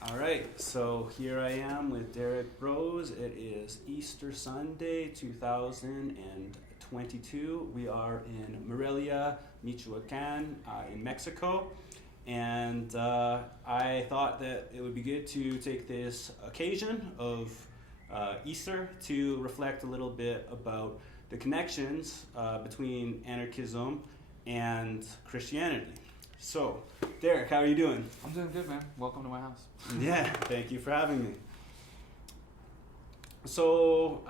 All right, so here I am with Derrick, Broze. It is Easter Sunday, 2022. We are in Morelia, Michoacan, in Mexico. And I thought that it would be good to take this occasion of Easter to reflect a little bit about the connections between anarchism and Christianity. So, Derrick, how are you doing? I'm doing good, man. Welcome to my house. Yeah, thank you for having me. So,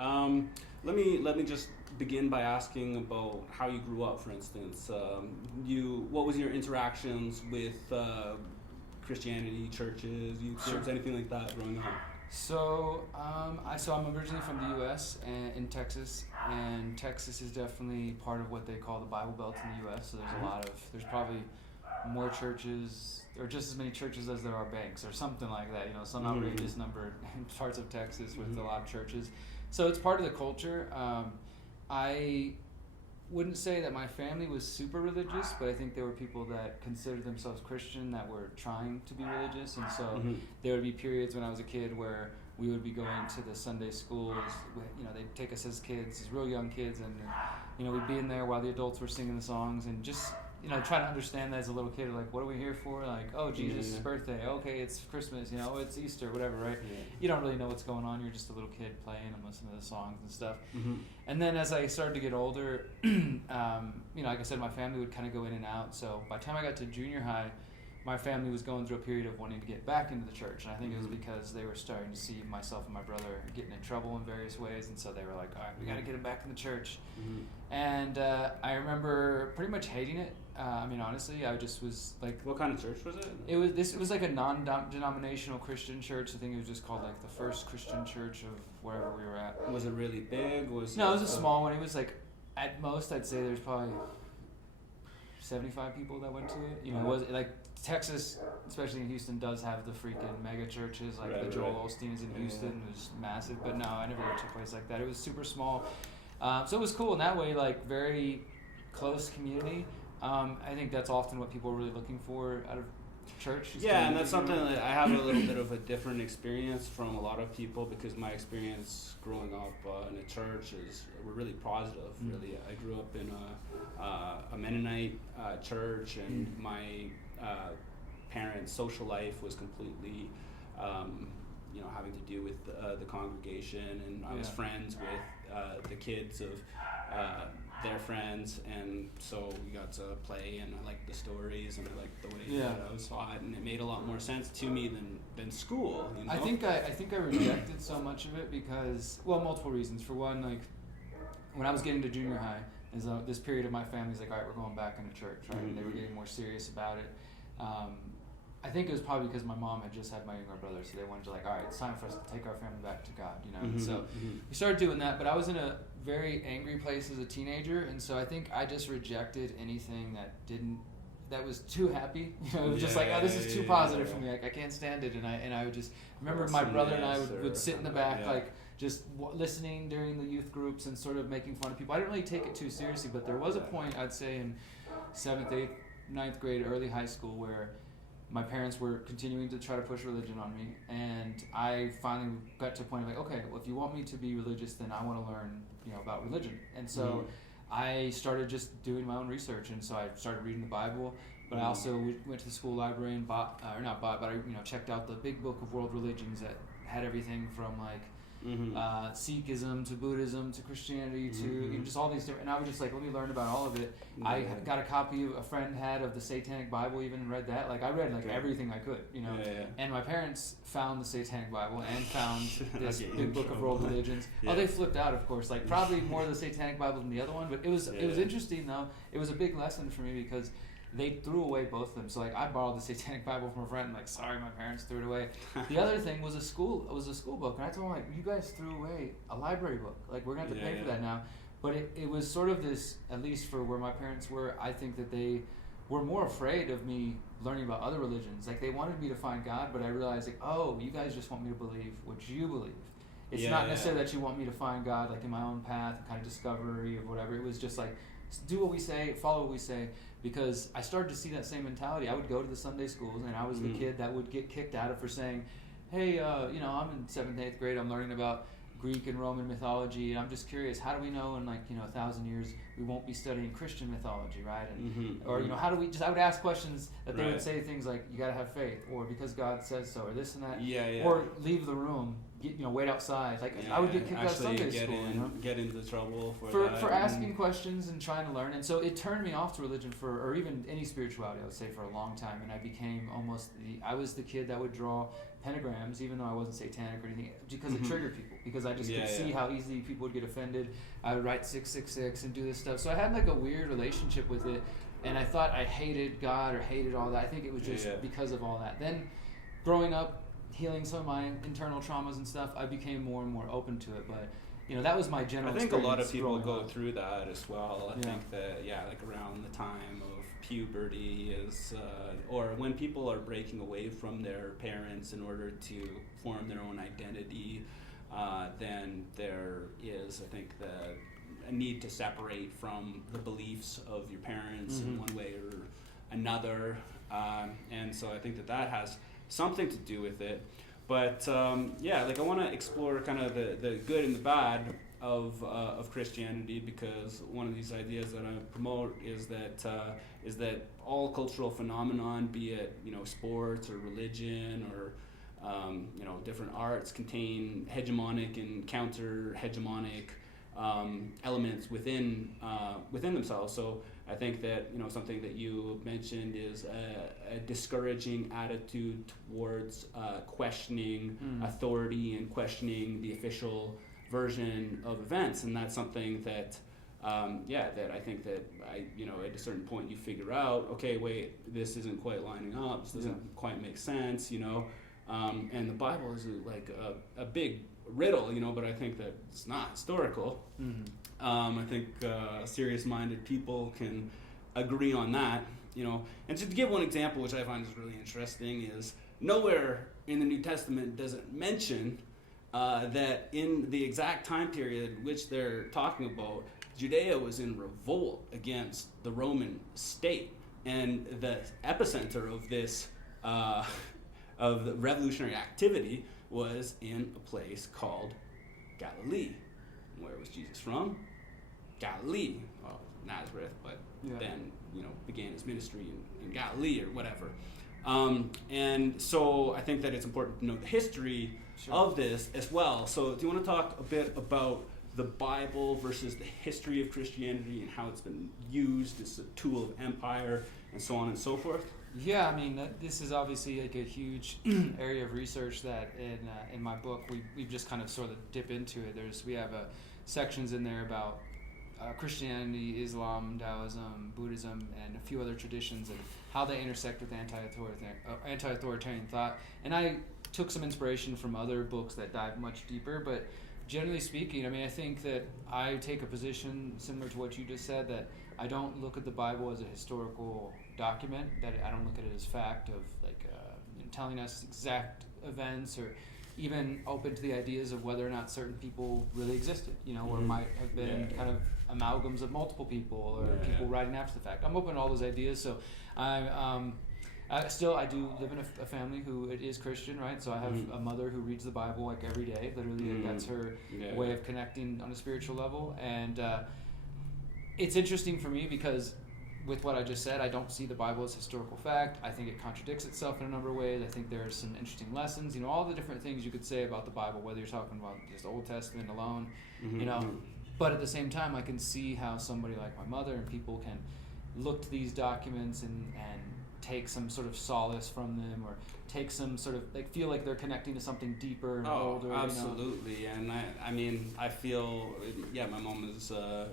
let me just begin by asking about how you grew up. For instance, what was your interactions with Christianity, churches, youth groups, anything like that growing up? So, I'm originally from the U.S. and in Texas, and Texas is definitely part of what they call the Bible Belt in the U.S. So there's probably more churches, or just as many churches as there are banks, or something like that. Some outrageous number in parts of Texas with a lot of churches. So it's part of the culture. I wouldn't say that my family was super religious, but I think there were people that considered themselves Christian that were trying to be religious, and so there would be periods when I was a kid where we would be going to the Sunday schools. They'd take us as kids, as real young kids, and we'd be in there while the adults were singing the songs, and just trying to understand that as a little kid, like, what are we here for? Like, oh, Jesus' birthday. Okay, it's Christmas. It's Easter, whatever, right? Yeah. You don't really know what's going on. You're just a little kid playing and listening to the songs and stuff. And then as I started to get older, like I said, my family would kind of go in and out. So by the time I got to junior high, my family was going through a period of wanting to get back into the church. And I think it was because they were starting to see myself and my brother getting in trouble in various ways. And so they were like, all right, we got to get him back in the church. And I remember pretty much hating it. Honestly, I just was like... What kind of church was it? It was like a non-denominational Christian church. I think it was just called like the First Christian Church of wherever we were at. Was it really big? No, it was a small one. It was like, at most, I'd say there's probably 75 people that went to it. It was like Texas, especially in Houston, does have the freaking mega churches. Like the Joel Osteen's in Houston was massive. But no, I never went to a place like that. It was super small. So it was cool in that way, like very close community. I think that's often what people are really looking for out of church. Yeah, and that's something that I have a little bit of a different experience from a lot of people, because my experience growing up in a church were really positive. Really, I grew up in a Mennonite church, and my parents' social life was completely, having to do with the congregation, and I was friends with the kids of their friends, and so we got to play, and I liked the stories, and I liked the way that I was taught, and it made a lot more sense to me than school. I think I rejected so much of it because, well, multiple reasons. For one, like when I was getting to junior high, this period of my family's like, all right, we're going back into church, right? And they were getting more serious about it. I think it was probably because my mom had just had my younger brother, so they wanted to, like, all right, it's time for us to take our family back to God, And so we started doing that, but I was in a very angry place as a teenager, and so I think I just rejected anything that was too happy. It was just like, oh, this is too positive for me. Like, I can't stand it, and I would just remember my brother and I would sit in the back, like, just listening during the youth groups and sort of making fun of people. I didn't really take it too seriously, but there was a point, I'd say in 7th, 8th, 9th grade, early high school, where my parents were continuing to try to push religion on me, and I finally got to a point of like, okay, well, if you want me to be religious, then I want to learn, about religion. And so I started just doing my own research, and so I started reading the Bible, but I also went to the school library and checked out the big book of world religions that had everything from like Sikhism to Buddhism to Christianity to just all these different, and I was just like, let me learn about all of it. I got a copy a friend had of the Satanic Bible, even read that. Like, I read like everything I could, and my parents found the Satanic Bible and found this big book of world religions. Oh, they flipped out, of course, like probably more the Satanic Bible than the other one, but it was interesting though. It was a big lesson for me because they threw away both of them. So like, I borrowed the Satanic Bible from a friend, and like, sorry, my parents threw it away. The other thing was a school book, and I told them, like, you guys threw away a library book. Like, we're gonna have to pay for that now. But it was sort of this, at least for where my parents were, I think that they were more afraid of me learning about other religions. Like, they wanted me to find God, but I realized, like, oh, you guys just want me to believe what you believe. It's not necessarily that you want me to find God, like, in my own path, kind of discovery or whatever. It was just like, do what we say, follow what we say. Because I started to see that same mentality. I would go to the Sunday schools, and I was the kid that would get kicked out of for saying, hey, I'm in 7th, 8th grade, I'm learning about Greek and Roman mythology, and I'm just curious, how do we know in 1,000 years we won't be studying Christian mythology, right? And or how do we I would ask questions that they would say things like, you got to have faith, or because God says so, or this and that, or leave the room, wait outside. I would get kicked out of Sunday school. Get into trouble for asking questions and trying to learn, and so it turned me off to religion or even any spirituality, I would say, for a long time, and I became I was the kid that would draw pentagrams, even though I wasn't satanic or anything, because it triggered people, because I just could see how easily people would get offended. I would write 666 and do this stuff, so I had a weird relationship with it, and I thought I hated God or hated all that. I think it was just because of all that. Then growing up, healing some of my internal traumas and stuff, I became more and more open to it, but that was my general experience. I think a lot of people go through that as well. I think that around the time of puberty is or when people are breaking away from their parents in order to form their own identity, then there is, I think, a need to separate from the beliefs of your parents in one way or another, and so I think that has something to do with it. But I want to explore kind of the good and the bad of Christianity, because one of these ideas that I promote is that all cultural phenomenon, be it sports or religion or different arts, contain hegemonic and counter-hegemonic elements within themselves. So I think that something that you mentioned is a discouraging attitude towards questioning authority and questioning the official version of events, and that's something that that I think that at a certain point you figure out, okay, wait, this isn't quite lining up, this doesn't quite make sense, and the Bible is a big riddle, but I think that it's not historical. I think serious-minded people can agree on that, And to give one example, which I find is really interesting, is nowhere in the New Testament does it mention that in the exact time period which they're talking about, Judea was in revolt against the Roman state, and the epicenter of this of the revolutionary activity was in a place called Galilee. Where was Jesus from? Galilee, well, Nazareth, but then began his ministry in Galilee or whatever. And so I think that it's important to know the history of this as well. So do you want to talk a bit about the Bible versus the history of Christianity and how it's been used as a tool of empire and so on and so forth? Yeah, I mean, this is obviously a huge area of research that in my book we've just kind of sort of dip into it. We have sections in there about Christianity, Islam, Taoism, Buddhism, and a few other traditions, and how they intersect with anti-authoritarian thought. And I took some inspiration from other books that dive much deeper, but generally speaking, I mean, I think that I take a position similar to what you just said, that I don't look at the Bible as a historical document, that I don't look at it as fact of telling us exact events, or even open to the ideas of whether or not certain people really existed, or might have been kind of amalgams of multiple people, or people writing after the fact. I'm open to all those ideas, so I do live in a family who is Christian, right? So I have a mother who reads the Bible every day. Literally, that's her way of connecting on a spiritual level. And it's interesting for me because with what I just said, I don't see the Bible as historical fact. I think it contradicts itself in a number of ways. I think there are some interesting lessons, all the different things you could say about the Bible, whether you're talking about just the Old Testament alone, But at the same time, I can see how somebody like my mother and people can look to these documents and take some sort of solace from them, or take some sort of feel like they're connecting to something deeper and older. Absolutely. And I mean, I feel my mom is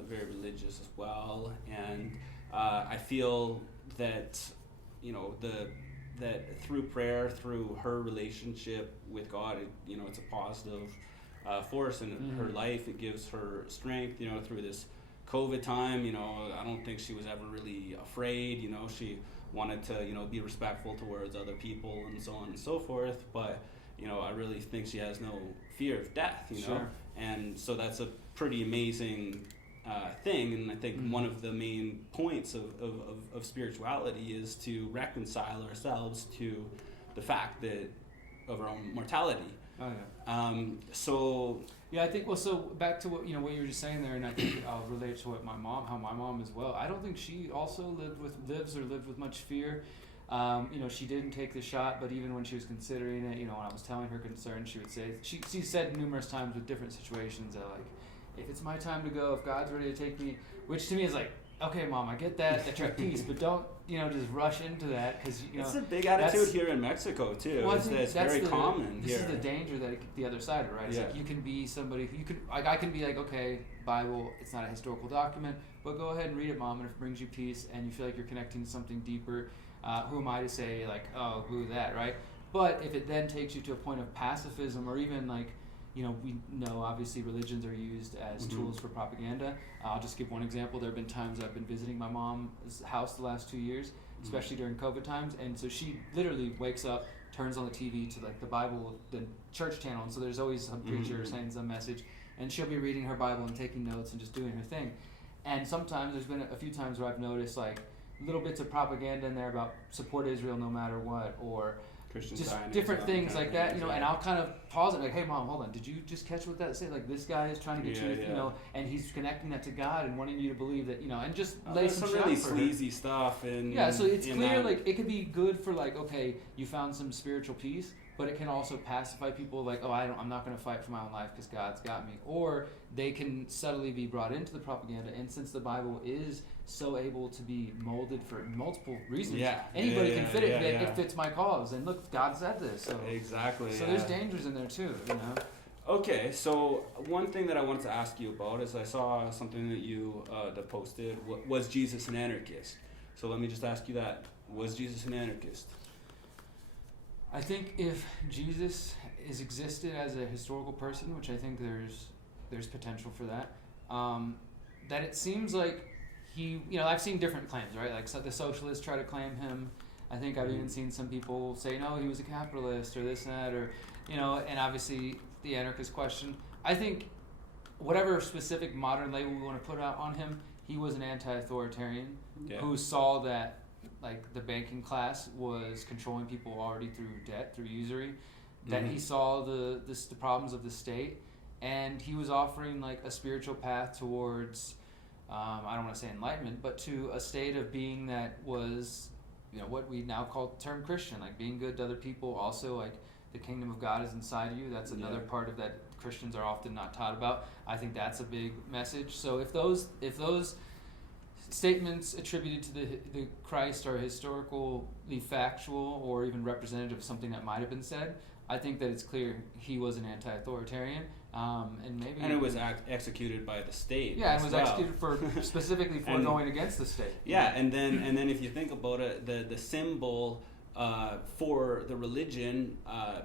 very religious as well, and I feel that that through prayer, through her relationship with God, it's a positive force in her life. It gives her strength, through this COVID time. I don't think she was ever really afraid. She wanted to, be respectful towards other people and so on and so forth. But, I really think she has no fear of death, Sure. And so that's a pretty amazing thing, and I think one of the main points of spirituality is to reconcile ourselves to the fact that of our own mortality. Oh yeah. So yeah, I think. Well, so back to what you were just saying there, and I think I'll relate to what how my mom as well. I don't think she also lived with much fear. She didn't take the shot, but even when she was considering it, when I was telling her concerns, she would say she said numerous times with different situations that like, if it's my time to go, if God's ready to take me, which to me is like, okay, Mom, I get that, that's your peace, but don't just rush into that because it's a big attitude here in Mexico too. Well, it's very common this here. This is the danger that the other side of it, right? It's like you can be somebody who I can be like, okay, Bible, it's not a historical document, but go ahead and read it, Mom, and if it brings you peace and you feel like you're connecting to something deeper, who am I to say like, oh, boo that, right? But if it then takes you to a point of pacifism or even like, we know obviously religions are used as tools for propaganda. I'll just give one example. There have been times I've been visiting my mom's house the last 2 years, especially during COVID times, and so she literally wakes up, turns on the TV to like the Bible, the church channel, and so there's always some preacher saying some message, and she'll be reading her Bible and taking notes and just doing her thing. And sometimes there's been a few times where I've noticed like little bits of propaganda in there about support Israel no matter what, or Christian just Zionism, different things like that, and I'll kind of pause it like, hey Mom, hold on, did you just catch what that said? Like this guy is trying to get you, and he's connecting that to God and wanting you to believe that, and just lay some really for sleazy stuff. And so it's clear, like it could be good for like, okay, you found some spiritual peace, but it can also pacify people like, oh, I'm not going to fight for my own life because God's got me. Or they can subtly be brought into the propaganda, and since the Bible is so able to be molded for multiple reasons, anybody can fit it. It fits my cause, and look, God said this. So exactly. So there's dangers in there too, Okay, so one thing that I wanted to ask you about is I saw something that you that posted. Was Jesus an anarchist? So let me just ask you that: was Jesus an anarchist? I think if Jesus is existed as a historical person, which I think there's potential for that, that it seems like he, I've seen different claims, right? Like so the socialists try to claim him. I think I've even seen some people say, no, he was a capitalist or this and that, or, and obviously the anarchist question. I think whatever specific modern label we want to put out on him, he was an anti-authoritarian who saw that like the banking class was controlling people already through debt, through usury, that he saw the problems of the state, and he was offering like a spiritual path towards, I don't want to say enlightenment, but to a state of being that was, what we now call the term Christian, like being good to other people. Also, like the kingdom of God is inside of you. That's another part of that Christians are often not taught about. I think that's a big message. So if those statements attributed to the Christ are historically factual or even representative of something that might have been said, I think that it's clear he was an anti-authoritarian, and it was executed by the state. Yeah, it was executed for specifically for going against the state. Yeah, and then if you think about it, the symbol for the religion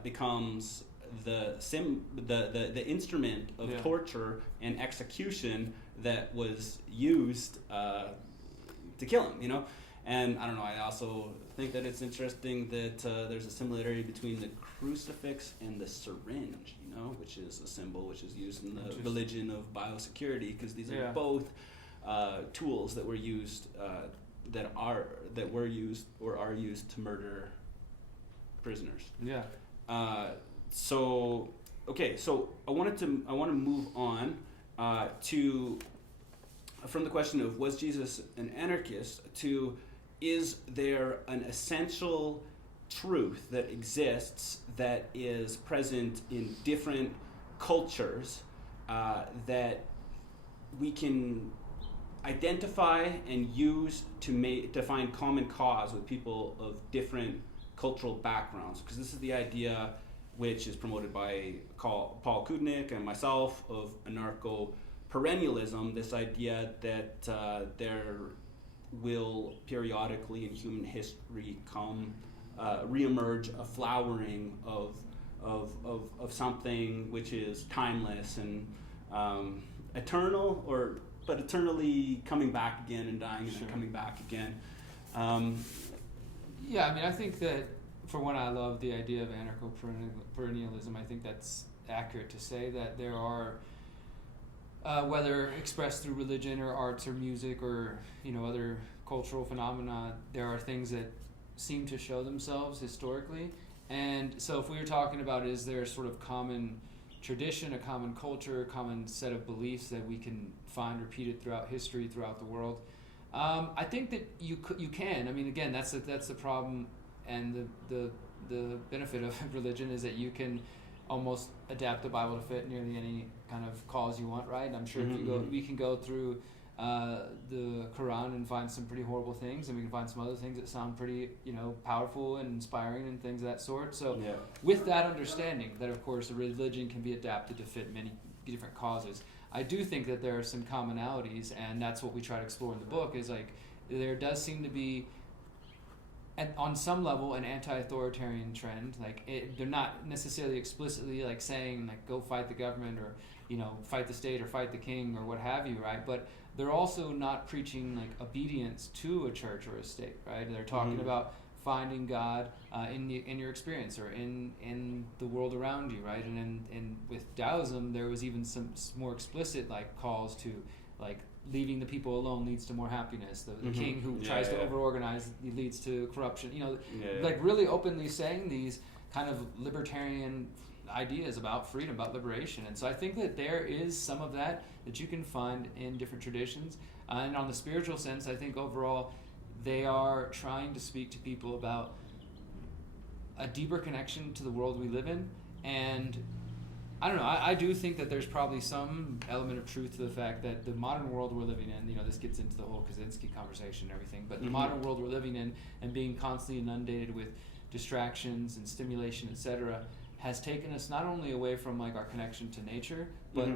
becomes the instrument of torture and execution that was used to kill him. And I don't know, I also think that it's interesting that there's a similarity between the crucifix and the syringe, which is a symbol which is used in the religion of biosecurity, because these are both tools that were used that were used or are used to murder prisoners. Yeah. So I want to move on to from the question of was Jesus an anarchist to is there an essential truth that exists that is present in different cultures that we can identify and use to find common cause with people of different cultural backgrounds? Because this is the idea which is promoted by Paul Kudnick and myself of Anarcho-perennialism, this idea that there will periodically in human history come reemerge a flowering of something which is timeless and eternal, but eternally coming back again and dying and then coming back again. I think that for one, I love the idea of anarcho-perennialism. I think that's accurate to say that there are whether expressed through religion or arts or music or other cultural phenomena, there are things that seem to show themselves historically. And so if we were talking about, is there a sort of common tradition, a common culture, a common set of beliefs that we can find repeated throughout history, throughout the world, I think that you can. I mean, again, that's the problem, and the benefit of religion is that you can almost adapt the Bible to fit nearly any kind of cause you want, right? I'm sure we can go through the Quran and find some pretty horrible things, and we can find some other things that sound pretty, powerful and inspiring and things of that sort. So with that understanding that, of course, a religion can be adapted to fit many different causes, I do think that there are some commonalities, and that's what we try to explore in the book, is like there does seem to be, on some level, an anti-authoritarian trend. Like they're not necessarily explicitly like saying like go fight the government or fight the state or fight the king or what have you, right? But they're also not preaching like obedience to a church or a state, right? They're talking about finding God in your experience or in the world around you, right? And with Taoism, there was even some more explicit like calls to like leaving the people alone leads to more happiness. The king who tries to over-organize leads to corruption. Like really openly saying these kind of libertarian ideas about freedom, about liberation. And so I think that there is some of that you can find in different traditions. And on the spiritual sense, I think overall they are trying to speak to people about a deeper connection to the world we live in. And I don't know, I do think that there's probably some element of truth to the fact that the modern world we're living in, this gets into the whole Kaczynski conversation and everything, but the modern world we're living in and being constantly inundated with distractions and stimulation, etc., has taken us not only away from like our connection to nature, but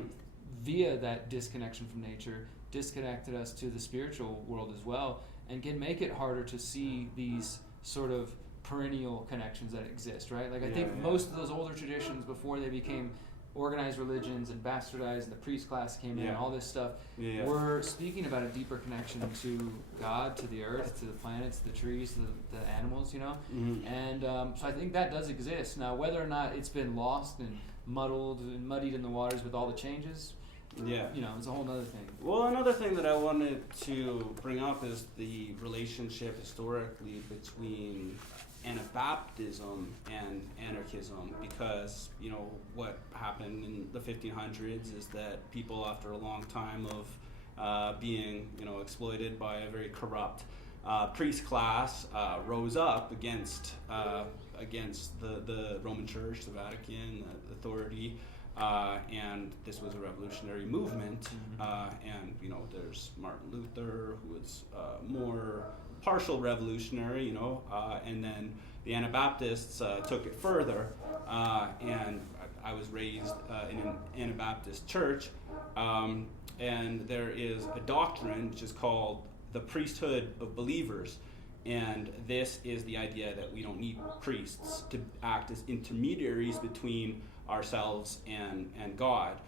via that disconnection from nature, disconnected us to the spiritual world as well, and can make it harder to see these sort of perennial connections that exist, right? Like I think most of those older traditions before they became organized religions and bastardized and the priest class came in and all this stuff, were speaking about a deeper connection to God, to the earth, to the planets, the trees, the animals, and so I think that does exist. Now whether or not it's been lost and muddied in the waters with all the changes, it's a whole other thing. Well, another thing that I wanted to bring up is the relationship historically between Anabaptism and Anarchism, because what happened in the 1500s is that people, after a long time of being exploited by a very corrupt priest class, rose up against the Roman Church, the Vatican, the authority. And this was a revolutionary movement, and there's Martin Luther, who was more partial revolutionary, and then the Anabaptists took it further, and I was raised in an Anabaptist church, and there is a doctrine which is called the priesthood of believers. And this is the idea that we don't need priests to act as intermediaries between ourselves and God.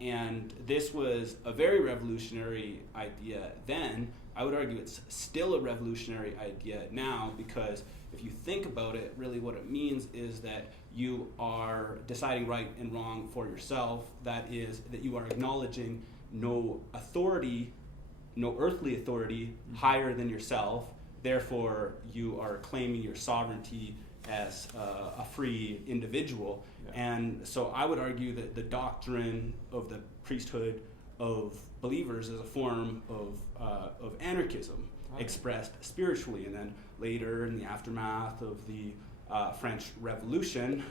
And this was a very revolutionary idea then. I would argue it's still a revolutionary idea now, because if you think about it, really what it means is that you are deciding right and wrong for yourself. That is, that you are acknowledging no authority, no earthly authority higher than yourself. Therefore, you are claiming your sovereignty as a free individual. And so I would argue that the doctrine of the priesthood of believers is a form of anarchism expressed spiritually. And then later, in the aftermath of the French Revolution,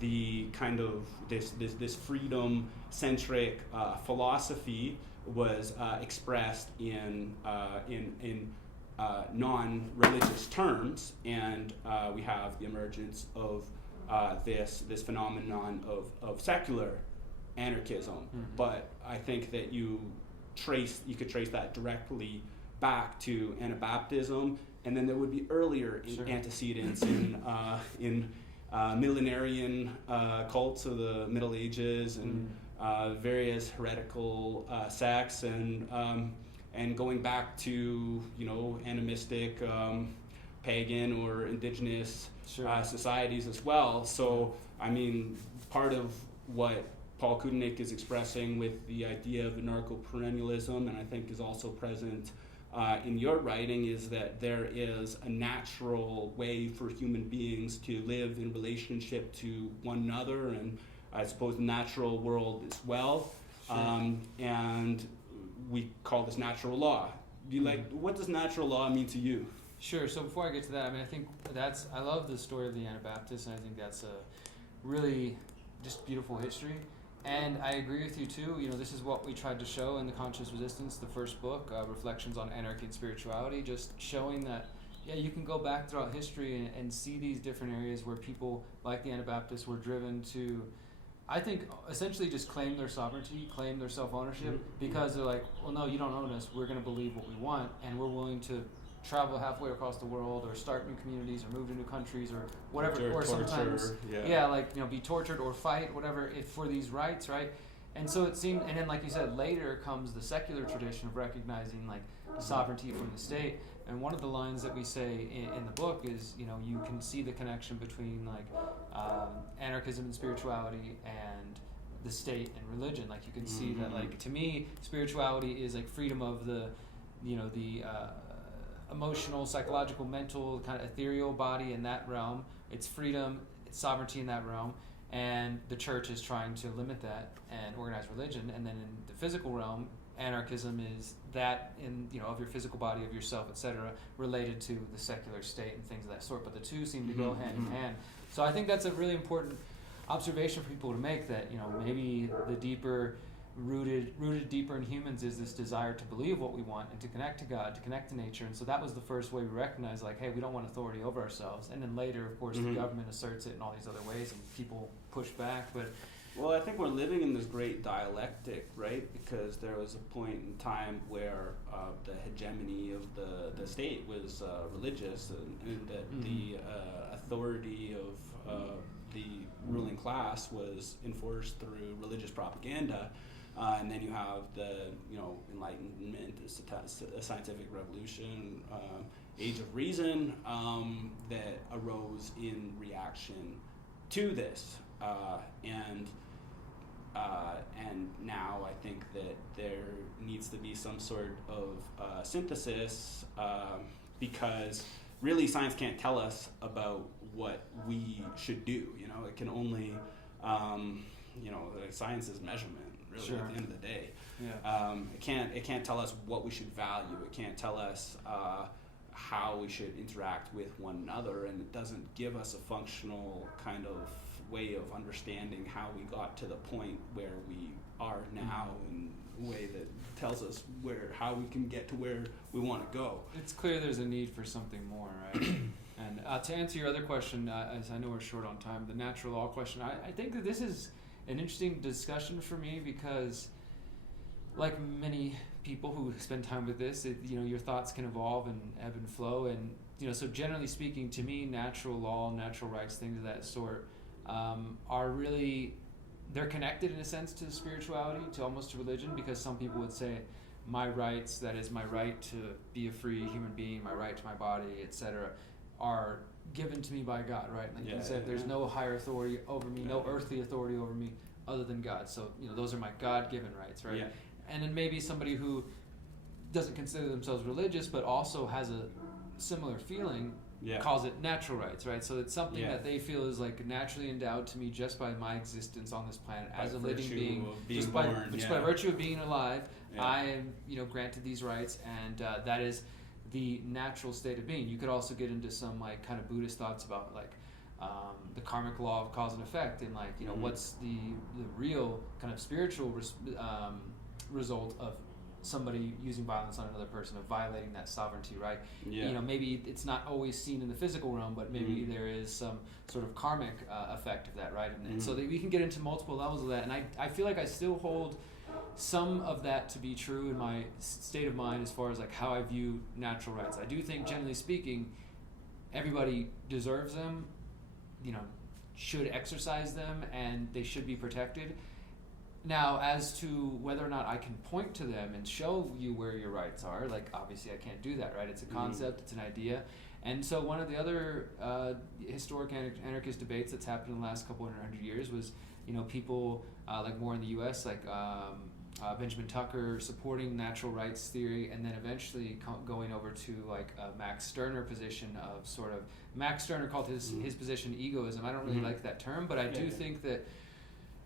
the kind of this freedom-centric philosophy was expressed in non-religious terms, and we have the emergence of this phenomenon of secular anarchism. But I think that you could trace that directly back to Anabaptism, and then there would be earlier antecedents in millenarian cults of the Middle Ages and various heretical sects, and going back to animistic, pagan or indigenous societies as well. So I mean, part of Paul Kudenik is expressing with the idea of anarcho-perennialism, and I think is also present in your writing, is that there is a natural way for human beings to live in relationship to one another, and I suppose the natural world as well. Sure. And we call this natural law. What does natural law mean to you? Sure. So before I get to that, I mean, I think I love the story of the Anabaptists, and I think that's a really just beautiful history. And I agree with you too. This is what we tried to show in The Conscious Resistance, the first book, Reflections on Anarchy and Spirituality, just showing that, you can go back throughout history and see these different areas where people like the Anabaptists were driven to, I think, essentially just claim their sovereignty, claim their self-ownership, because they're like, well, no, you don't own us. We're going to believe what we want, and we're willing to travel halfway across the world, or start new communities, or move to new countries, or whatever, or sometimes, be tortured or fight, whatever, for these rights, right? And so it seemed, and then like you said, later comes the secular tradition of recognizing like sovereignty from the state. And one of the lines that we say in the book is, you can see the connection between like anarchism and spirituality and the state and religion. Like you can see that, like, to me, spirituality is like freedom of the emotional, psychological, mental, kind of ethereal body in that realm. It's freedom, it's sovereignty in that realm, and the church is trying to limit that and organize religion. And then in the physical realm, anarchism is that of your physical body, of yourself, etc., related to the secular state and things of that sort. But the two seem to go hand in hand. So I think that's a really important observation for people to make, that maybe the deeper rooted deeper in humans is this desire to believe what we want and to connect to God, to connect to nature. And so that was the first way we recognized, like, hey, we don't want authority over ourselves. And then later, of course, the government asserts it in all these other ways, and people push back. But well, I think we're living in this great dialectic, right? Because there was a point in time where the hegemony of the state was religious, and that the authority of the ruling class was enforced through religious propaganda. And then you have the Enlightenment, the scientific revolution, age of reason that arose in reaction to this, and now I think that there needs to be some sort of synthesis, because really science can't tell us about what we should do. It can only, science is measurement. Really, sure. At the end of the day, yeah. It can't tell us what we should value. It can't tell us how we should interact with one another, and it doesn't give us a functional kind of way of understanding how we got to the point where we are now, in a way that tells us how we can get to where we want to go. It's clear there's a need for something more, right? And to answer your other question, as I know we're short on time, the natural law question, I think that this is an interesting discussion for me, because like many people who spend time with this, your thoughts can evolve and ebb and flow, and so generally speaking, to me, natural law, natural rights, things of that sort, are really, they're connected in a sense to spirituality, to almost to religion, because some people would say my rights, that is my right to be a free human being, my right to my body, etc., are given to me by God, right? Like you said, there's no higher authority over me, no earthly authority over me other than God. So, those are my God-given rights, right? Yeah. And then maybe somebody who doesn't consider themselves religious but also has a similar feeling calls it natural rights, right? So it's something that they feel is like naturally endowed to me just by my existence on this planet as a living being, just by virtue of being alive. I am, granted these rights, and that is the natural state of being. You could also get into some like kind of Buddhist thoughts about like the karmic law of cause and effect, and like what's the real kind of spiritual result of somebody using violence on another person, of violating that sovereignty, right? Maybe it's not always seen in the physical realm, but maybe there is some sort of karmic effect of that, right? And so that we can get into multiple levels of that, and I feel like I still hold some of that to be true in my state of mind as far as like how I view natural rights. I do think, generally speaking, everybody deserves them, should exercise them, and they should be protected. Now, as to whether or not I can point to them and show you where your rights are, like obviously I can't do that, right? It's a concept, it's an idea, And so one of the other historic anarchist debates that's happened in the last couple hundred years was, people like more in the U.S., like Benjamin Tucker supporting natural rights theory, and then eventually going over to like a Max Stirner position of sort of, Max Stirner called his position egoism. I don't really like that term, but I do think that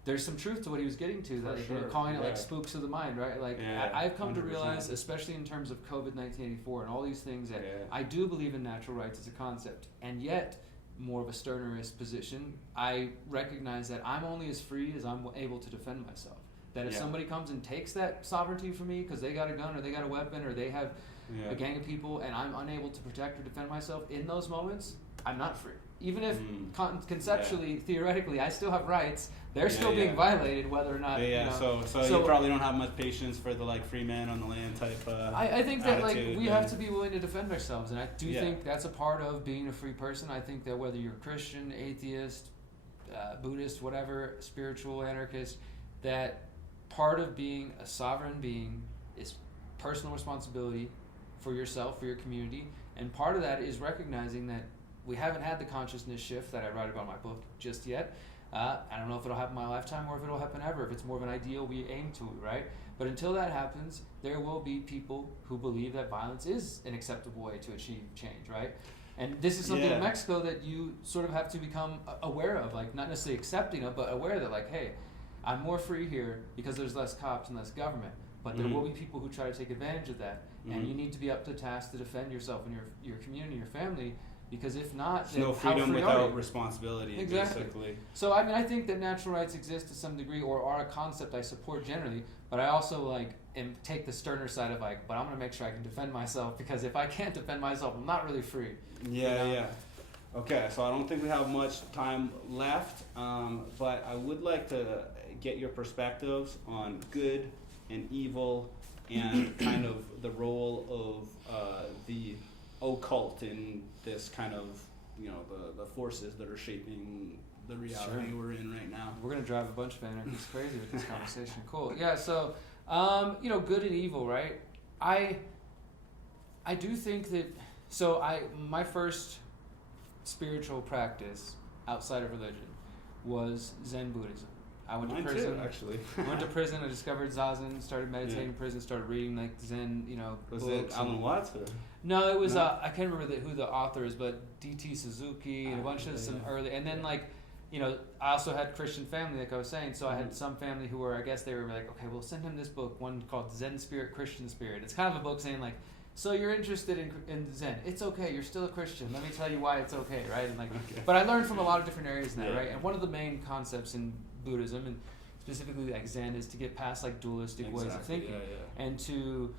there's some truth to what he was getting to, that calling it like spooks of the mind, right? Like I've come 100%. To realize, especially in terms of COVID 1984 and all these things, that I do believe in natural rights as a concept, and yet more of a Stirnerist position, I recognize that I'm only as free as I'm able to defend myself. That if somebody comes and takes that sovereignty from me because they got a gun or they got a weapon or they have a gang of people and I'm unable to protect or defend myself, in those moments, I'm not free. Even if conceptually, theoretically, I still have rights, they're still being violated, whether or not. So you probably don't have much patience for the like free man on the land type. I think that like we have to be willing to defend ourselves, and I do think that's a part of being a free person. I think that whether you're Christian, atheist, Buddhist, whatever, spiritual, anarchist, that part of being a sovereign being is personal responsibility for yourself, for your community, and part of that is recognizing that we haven't had the consciousness shift that I write about in my book just yet. I don't know if it'll happen in my lifetime or if it'll happen ever, if it's more of an ideal we aim to, right? But until that happens, there will be people who believe that violence is an acceptable way to achieve change, right? And this is something in Mexico that you sort of have to become aware of, like not necessarily accepting of, but aware that like, hey, I'm more free here because there's less cops and less government. But there will be people who try to take advantage of that. And you need to be up to task to defend yourself and your community, your family, because if not, then no freedom without responsibility, basically. So I mean, I think that natural rights exist to some degree, or are a concept I support generally, but I also take the sterner side of but I'm gonna make sure I can defend myself, because if I can't defend myself, I'm not really free. Okay, so I don't think we have much time left, but I would like to get your perspectives on good and evil and kind of the role of the occult in this kind of, the forces that are shaping the reality we're in right now. We're going to drive a bunch of anarchists crazy with this conversation. Cool. Yeah, so, good and evil, right? I do think that, my first spiritual practice outside of religion was Zen Buddhism. I went to prison. Too, actually. I went to prison. I discovered Zazen. Started meditating in prison. Started reading Zen, Was books. it Alan Watts? Or? No, it was. I can't remember who the author is, but D.T. Suzuki and a bunch of some early. And then I also had Christian family, like I was saying. So I had some family who were, I guess they were like, okay, we'll send him this book, one called Zen Spirit, Christian Spirit. It's kind of a book saying so you're interested in Zen. It's okay. You're still a Christian. Let me tell you why it's okay, right? And but I learned from a lot of different areas in that, right? And one of the main concepts in Buddhism, and specifically Zen, is to get past dualistic ways of thinking and to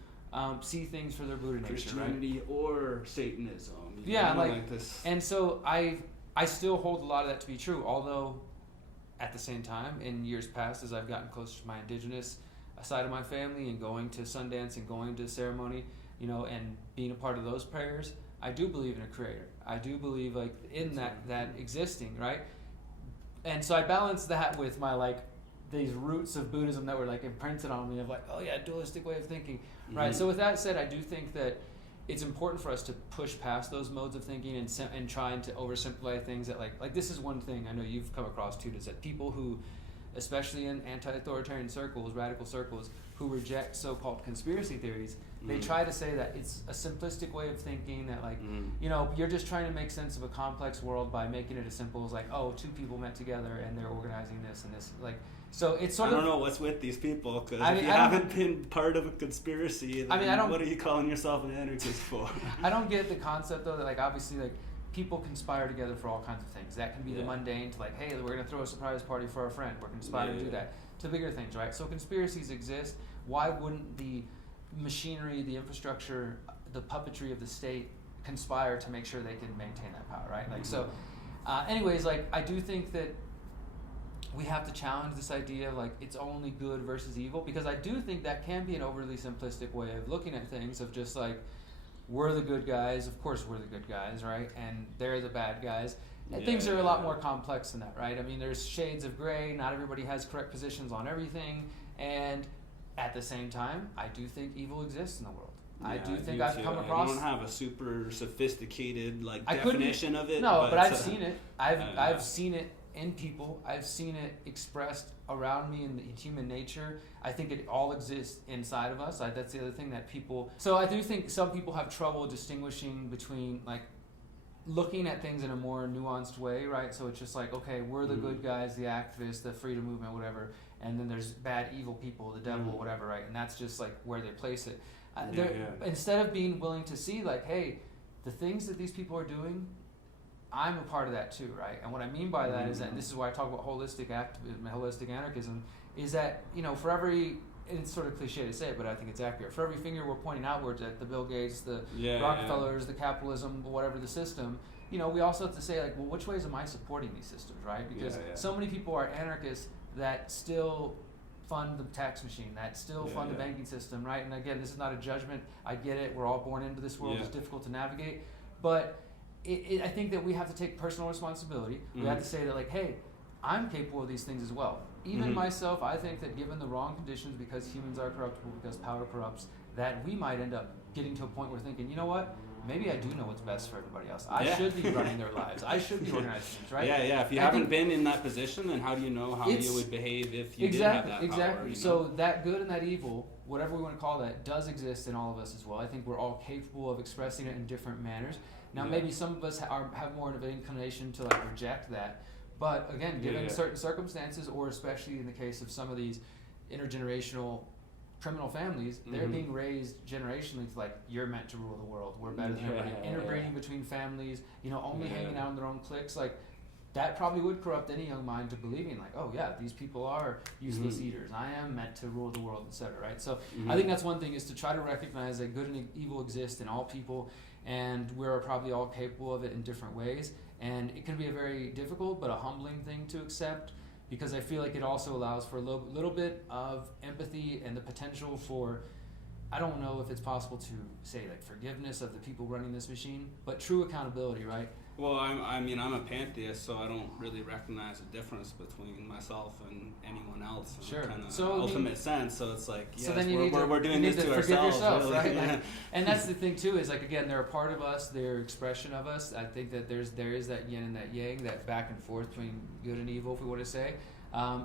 see things for their Buddha nature, Christianity or Satanism. This. And so I still hold a lot of that to be true, although at the same time, in years past, as I've gotten closer to my indigenous side of my family and going to Sundance and going to ceremony, and being a part of those prayers, I do believe in a creator. I do believe in that existing, right? And so I balance that with my these roots of Buddhism that were imprinted on me of dualistic way of thinking, right? So with that said, I do think that it's important for us to push past those modes of thinking and trying to oversimplify things that this is one thing I know you've come across too, is that people who, especially in anti-authoritarian circles, radical circles, who reject so-called conspiracy theories, they try to say that it's a simplistic way of thinking, that you're just trying to make sense of a complex world by making it as simple as two people met together and they're organizing this and this. So it's sort of... I don't know what's with these people, because if you haven't been part of a conspiracy, then what are you calling yourself an anarchist for? I don't get the concept, though, that obviously people conspire together for all kinds of things. That can be the mundane to hey, we're going to throw a surprise party for our friend. We're conspiring to do that. To bigger things, right? So conspiracies exist. Why wouldn't the machinery, the infrastructure, the puppetry of the state conspire to make sure they can maintain that power, right? Anyways, I do think that we have to challenge this idea of it's only good versus evil, because I do think that can be an overly simplistic way of looking at things, of just we're the good guys, of course we're the good guys, right? And they're the bad guys. And things are a lot more complex than that, right? I mean, there's shades of gray. Not everybody has correct positions on everything. And at the same time, I do think evil exists in the world. I do think I've come across. I don't have a super sophisticated I definition of it. No, but I've seen it. I've seen it in people. I've seen it expressed around me in human nature. I think it all exists inside of us. That's the other thing that people. So I do think some people have trouble distinguishing between like looking at things in a more nuanced way, right? So it's just like, okay, we're the good guys, the activists, the freedom movement, whatever, and then there's bad, evil people, the devil, whatever, right? And that's just like where they place it. Instead of being willing to see like, hey, the things that these people are doing, I'm a part of that too, right? And what I mean by that is that, and this is why I talk about holistic activism, holistic anarchism, is that, for every, and it's sort of cliche to say it, but I think it's accurate. For every finger we're pointing outwards at the Bill Gates, the Rockefellers, the capitalism, whatever the system, we also have to say, like, well, which ways am I supporting these systems, right? Because so many people are anarchists that still fund the tax machine, that still fund the banking system, right? And again, this is not a judgment. I get it. We're all born into this world. It's difficult to navigate. But I think that we have to take personal responsibility. We have to say that, like, hey, I'm capable of these things as well. Even myself, I think that given the wrong conditions, because humans are corruptible, because power corrupts, that we might end up getting to a point where we're thinking, you know what? Maybe I do know what's best for everybody else. I should be running their lives. I should be organizing things, right? Yeah. If you haven't been in that position, then how do you know how you would behave if you did have that power? Exactly. So that good and that evil, whatever we want to call that, does exist in all of us as well. I think we're all capable of expressing it in different manners. Now, maybe some of us have more of an inclination to like reject that. But again, given certain circumstances, or especially in the case of some of these intergenerational criminal families, they're being raised generationally to like, you're meant to rule the world. We're better than everybody. Interbreeding between families, only hanging out in their own cliques, like that probably would corrupt any young mind to believing like, oh yeah, these people are useless eaters. I am meant to rule the world, etc. Right? So I think that's one thing, is to try to recognize that good and evil exist in all people, and we're probably all capable of it in different ways. And it can be a very difficult but a humbling thing to accept, because I feel like it also allows for a little bit of empathy and the potential for, I don't know if it's possible to say like forgiveness of the people running this machine, but true accountability, right? Well, I'm a pantheist, so I don't really recognize a difference between myself and anyone else in kind of ultimate sense. So it's like, yes, we're doing this to ourselves, really. Right? Like, and that's the thing too, is like, again, they're a part of us, they're expression of us. I think that there is that yin and that yang, that back and forth between good and evil, if we want to say.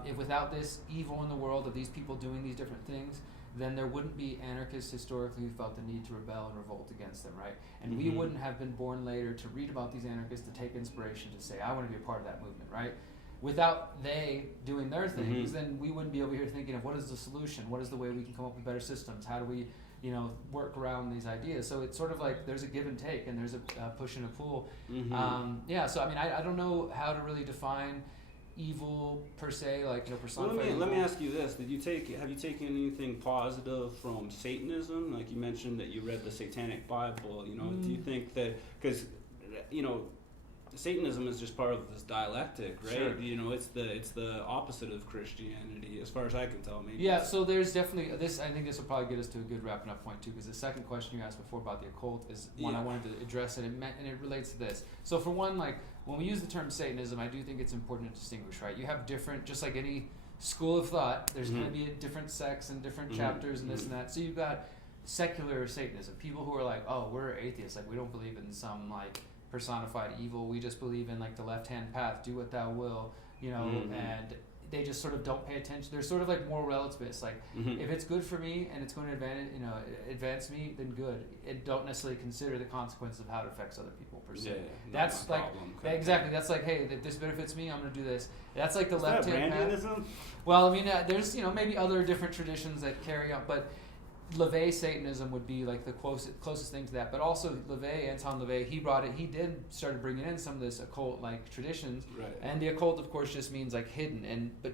If without this evil in the world of these people doing these different things, then there wouldn't be anarchists historically who felt the need to rebel and revolt against them, right? And we wouldn't have been born later to read about these anarchists, to take inspiration, to say, I want to be a part of that movement, right? Without they doing their things, then we wouldn't be over here thinking of what is the solution, what is the way we can come up with better systems, how do we, work around these ideas. So it's sort of like there's a give and take, and there's a push and a pull. So I mean, I don't know how to really define evil per se, like personified. Let me ask you this: have you taken anything positive from Satanism? Like you mentioned that you read the Satanic Bible. Do you think that, because Satanism is just part of this dialectic, right? Sure. It's the opposite of Christianity, as far as I can tell. Maybe. Yeah. So there's definitely this. I think this will probably get us to a good wrapping up point too, because the second question you asked before about the occult is one I wanted to address, and it relates to this. So for one, like, when we use the term Satanism, I do think it's important to distinguish, right? You have different, just like any school of thought, there's going to be different sects and different chapters and this and that. So you've got secular Satanism, people who are like, oh, we're atheists, like we don't believe in some like personified evil, we just believe in like the left-hand path, do what thou will, and they just sort of don't pay attention. They're sort of like moral relativists. Like, if it's good for me and it's going to advance me, then good. It don't necessarily consider the consequences of how it affects other people per se. That's like exactly. That's like, hey, if this benefits me, I'm going to do this. That's like the left-hand path. Well, I mean, there's maybe other different traditions that carry on, but LaVey Satanism would be like the closest thing to that. But also Anton LaVey, he started bringing in some of this occult like traditions, right. And the occult of course just means like hidden, but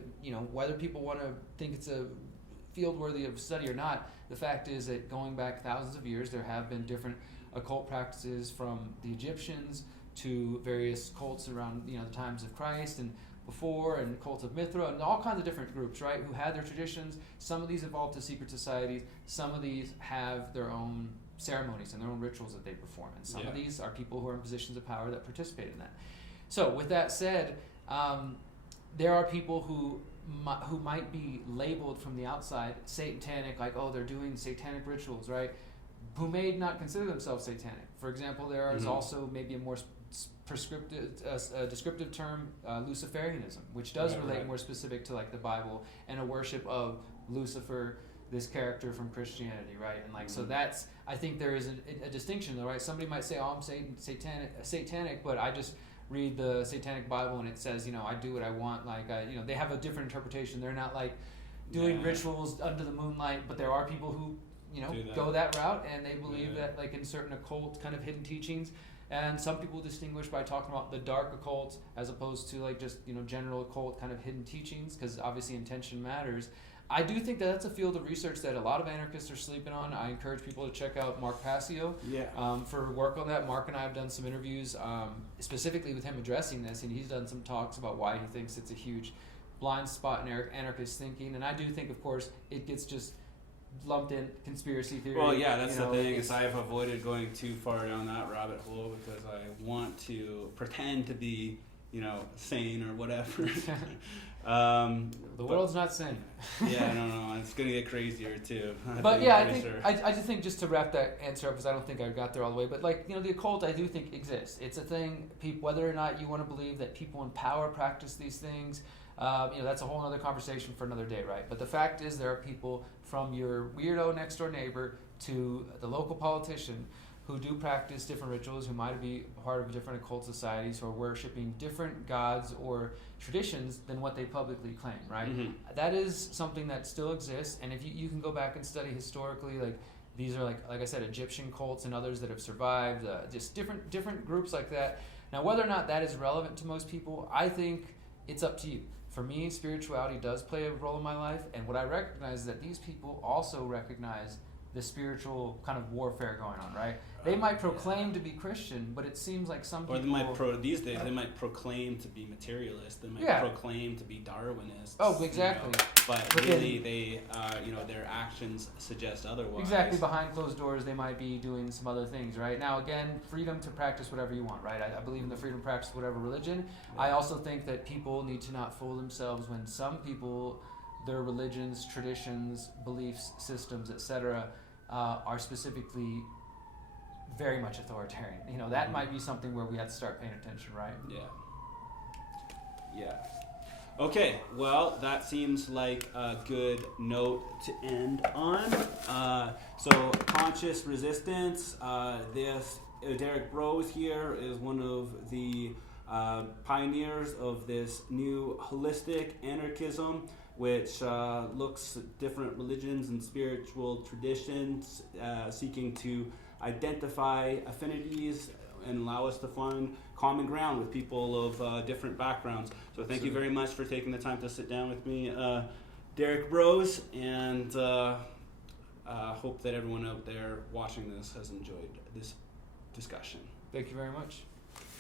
whether people want to think it's a field worthy of study or not, the fact is that going back thousands of years there have been different occult practices, from the Egyptians to various cults around the times of Christ and before, and cult of Mithra, and all kinds of different groups, right, who had their traditions. Some of these evolved to secret societies. Some of these have their own ceremonies and their own rituals that they perform. And some of these are people who are in positions of power that participate in that. So with that said, there are people who might be labeled from the outside satanic, like, oh, they're doing satanic rituals, right? who may not consider themselves satanic. For example, there is also maybe a more descriptive term, Luciferianism, which does relate more specific to like the Bible and a worship of Lucifer, this character from Christianity, right? And like so that's, I think there is a distinction though, right? Somebody might say, oh, I'm satanic, but I just read the Satanic Bible and it says, you know, I do what I want. Like, you know, they have a different interpretation. They're not like doing rituals under the moonlight, but there are people who, you know, go that route, and they believe that like in certain occult kind of hidden teachings. And some people distinguish by talking about the dark occult as opposed to like just, you know, general occult kind of hidden teachings, because obviously intention matters. I do think that that's a field of research that a lot of anarchists are sleeping on. I encourage people to check out Mark Passio for work on that. Mark and I have done some interviews specifically with him addressing this, and he's done some talks about why he thinks it's a huge blind spot in anarchist thinking. And I do think, of course, it gets just lumped in conspiracy theory. Well, yeah, that's the thing, is I've avoided going too far down that rabbit hole because I want to pretend to be, you know, sane or whatever. The world's not sane. Yeah, I don't know. It's going to get crazier too. But yeah, I think I just think, just to wrap that answer up, because I don't think I got there all the way, but like, you know, the occult I do think exists. It's a thing. People, whether or not you want to believe that people in power practice these things, you know, that's a whole other conversation for another day, right? But the fact is, there are people from your weirdo next door neighbor to the local politician who do practice different rituals, who might be part of different occult societies, who are worshiping different gods or traditions than what they publicly claim, right? That is something that still exists, and if you can go back and study historically, like these are like I said, Egyptian cults and others that have survived, just different groups like that. Now, whether or not that is relevant to most people, I think it's up to you. For me, spirituality does play a role in my life, and what I recognize is that these people also recognize the spiritual kind of warfare going on, right? They might proclaim to be Christian, but it seems like some people... Or they might these days, they might proclaim to be materialist. They might proclaim to be Darwinist. Oh, exactly. You know, but really, they, you know, their actions suggest otherwise. Exactly. Behind closed doors, they might be doing some other things, right? Now, again, freedom to practice whatever you want, right? I believe in the freedom to practice whatever religion. Yeah. I also think that people need to not fool themselves when some people, their religions, traditions, beliefs, systems, etc., are specifically very much authoritarian. You know, that might be something where we have to start paying attention, right? Yeah. Okay, well, that seems like a good note to end on. So, conscious resistance. Derrick Broze here is one of the pioneers of this new holistic anarchism, which looks at different religions and spiritual traditions, seeking to identify affinities and allow us to find common ground with people of different backgrounds. So thank you very much for taking the time to sit down with me, Derrick Broze, and hope that everyone out there watching this has enjoyed this discussion. Thank you very much.